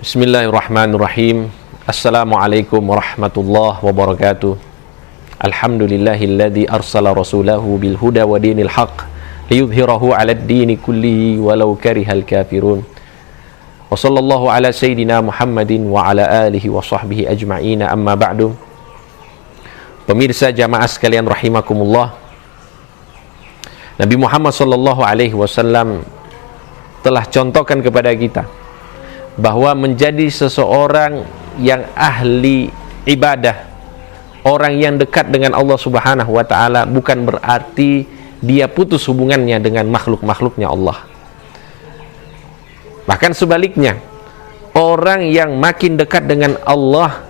Bismillahirrahmanirrahim. Assalamualaikum warahmatullahi wabarakatuh. Alhamdulillahilladzi arsala rasulahu bil huda wa dinil haqq liyudhhirahu 'alad dini kullihi walau karihal kafirun. Wa sallallahu ala sayyidina Muhammadin wa ala alihi wa sahbihi ajma'in, amma ba'du. Pemirsa jamaah sekalian rahimakumullah, Nabi Muhammad sallallahu alaihi wasallam telah contohkan kepada kita bahwa menjadi seseorang yang ahli ibadah, orang yang dekat dengan Allah Subhanahu wa ta'ala, bukan berarti dia putus hubungannya dengan makhluk-makhluknya Allah. Bahkan sebaliknya, orang yang makin dekat dengan Allah,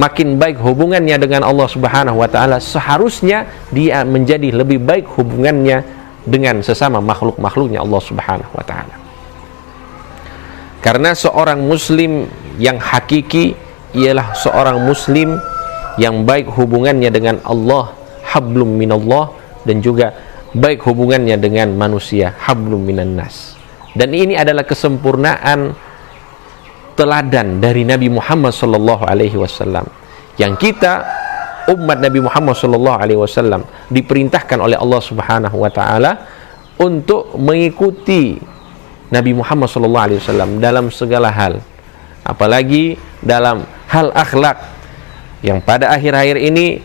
makin baik hubungannya dengan Allah Subhanahu wa ta'ala, seharusnya dia menjadi lebih baik hubungannya dengan sesama makhluk-makhluknya Allah Subhanahu wa ta'ala. Karena seorang muslim yang hakiki ialah seorang muslim yang baik hubungannya dengan Allah, hablum minallah, dan juga baik hubungannya dengan manusia, hablum minan nas. Dan ini adalah kesempurnaan teladan dari Nabi Muhammad sallallahu alaihi wasallam, yang kita umat Nabi Muhammad sallallahu alaihi wasallam diperintahkan oleh Allah Subhanahu wa taala untuk mengikuti Nabi Muhammad SAW dalam segala hal, apalagi dalam hal akhlak, yang pada akhir-akhir ini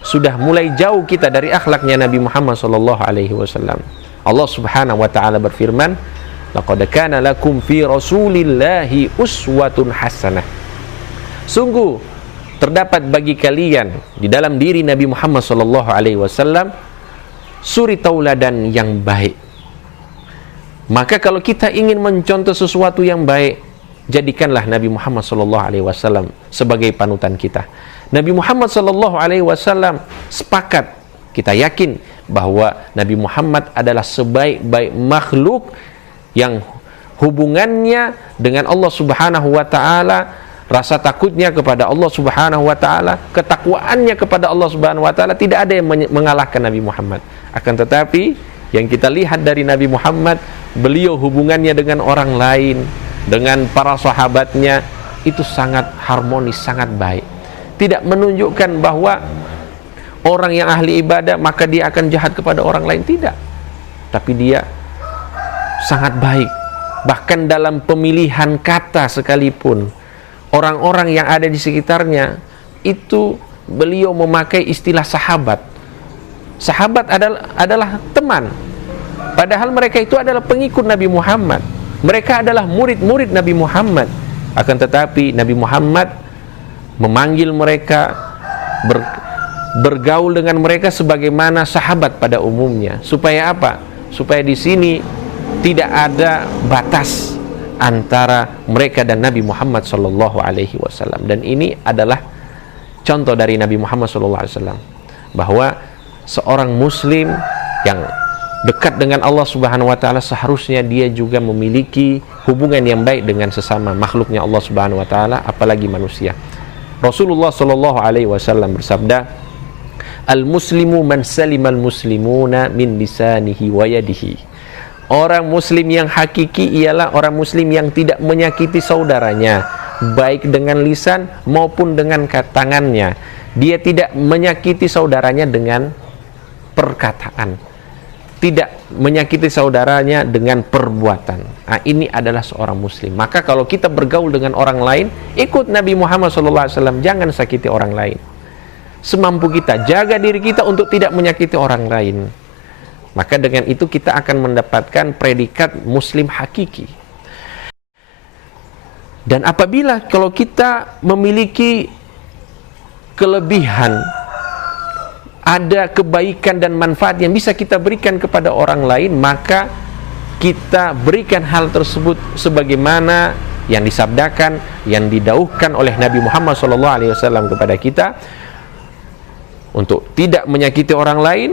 sudah mulai jauh kita dari akhlaknya Nabi Muhammad SAW. Allah Subhanahu wa taala berfirman, laqad kana lakum fi rasulillahi uswatun hasanah. Sungguh terdapat bagi kalian di dalam diri Nabi Muhammad SAW suri tauladan yang baik. Maka kalau kita ingin mencontoh sesuatu yang baik, jadikanlah Nabi Muhammad SAW sebagai panutan kita. Nabi Muhammad SAW sepakat, kita yakin bahwa Nabi Muhammad adalah sebaik-baik makhluk yang hubungannya dengan Allah Subhanahu wa ta'ala, rasa takutnya kepada Allah Subhanahu wa ta'ala, ketakwaannya kepada Allah Subhanahu wa ta'ala, tidak ada yang mengalahkan Nabi Muhammad. Akan tetapi yang kita lihat dari Nabi Muhammad, beliau hubungannya dengan orang lain, dengan para sahabatnya, itu sangat harmonis, sangat baik. Tidak menunjukkan bahwa orang yang ahli ibadah maka dia akan jahat kepada orang lain, tidak. Tapi dia sangat baik. Bahkan dalam pemilihan kata sekalipun, orang-orang yang ada di sekitarnya itu beliau memakai istilah sahabat. Sahabat adalah teman, padahal mereka itu adalah pengikut Nabi Muhammad. Mereka adalah murid-murid Nabi Muhammad. Akan tetapi Nabi Muhammad memanggil mereka, bergaul dengan mereka sebagaimana sahabat pada umumnya. Supaya apa? Supaya di sini tidak ada batas antara mereka dan Nabi Muhammad sallallahu alaihi wasallam. Dan ini adalah contoh dari Nabi Muhammad sallallahu alaihi wasallam, bahwa seorang muslim yang dekat dengan Allah Subhanahu wa taala seharusnya dia juga memiliki hubungan yang baik dengan sesama makhluknya Allah Subhanahu wa taala, apalagi manusia. Rasulullah sallallahu alaihi wasallam bersabda, "Al-muslimu man salimal muslimuna min lisanihi wa yadihi." Orang muslim yang hakiki ialah orang muslim yang tidak menyakiti saudaranya, baik dengan lisan maupun dengan tangannya. Dia tidak menyakiti saudaranya dengan perkataan, tidak menyakiti saudaranya dengan perbuatan. Nah, ini adalah seorang muslim. Maka kalau kita bergaul dengan orang lain, ikut Nabi Muhammad SAW, jangan sakiti orang lain. Semampu kita, jaga diri kita untuk tidak menyakiti orang lain. Maka dengan itu kita akan mendapatkan predikat muslim hakiki. Dan apabila kalau kita memiliki kelebihan, ada kebaikan dan manfaat yang bisa kita berikan kepada orang lain, maka kita berikan hal tersebut sebagaimana yang disabdakan, yang didauhkan oleh Nabi Muhammad SAW kepada kita, untuk tidak menyakiti orang lain.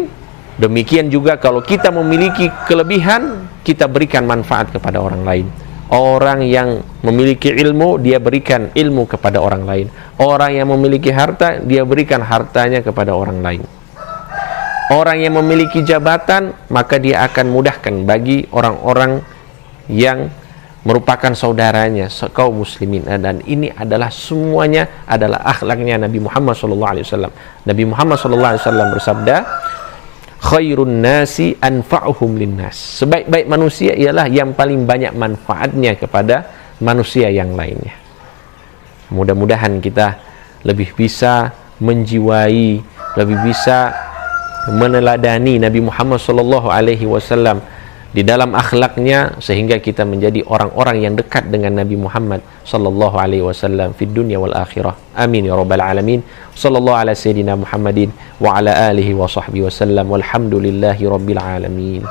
Demikian juga kalau kita memiliki kelebihan, kita berikan manfaat kepada orang lain. Orang yang memiliki ilmu, dia berikan ilmu kepada orang lain. Orang yang memiliki harta, dia berikan hartanya kepada orang lain. Orang yang memiliki jabatan, maka dia akan mudahkan bagi orang-orang yang merupakan saudaranya kaum muslimin, dan ini adalah semuanya adalah akhlaknya Nabi Muhammad SAW. Nabi Muhammad SAW bersabda, khairun nasi anfa'uhum linnas. Sebaik-baik manusia ialah yang paling banyak manfaatnya kepada manusia yang lainnya. Mudah-mudahan kita lebih bisa menjiwai, lebih bisa meneladani Nabi Muhammad SAW di dalam akhlaknya, sehingga kita menjadi orang-orang yang dekat dengan Nabi Muhammad sallallahu alaihi wasallam fid dunya wal akhirah. Amin ya rabbal alamin. Sallallahu ala sayyidina Muhammadin wa ala alihi wa sahbihi wasallam. Walhamdulillahi rabbil alamin.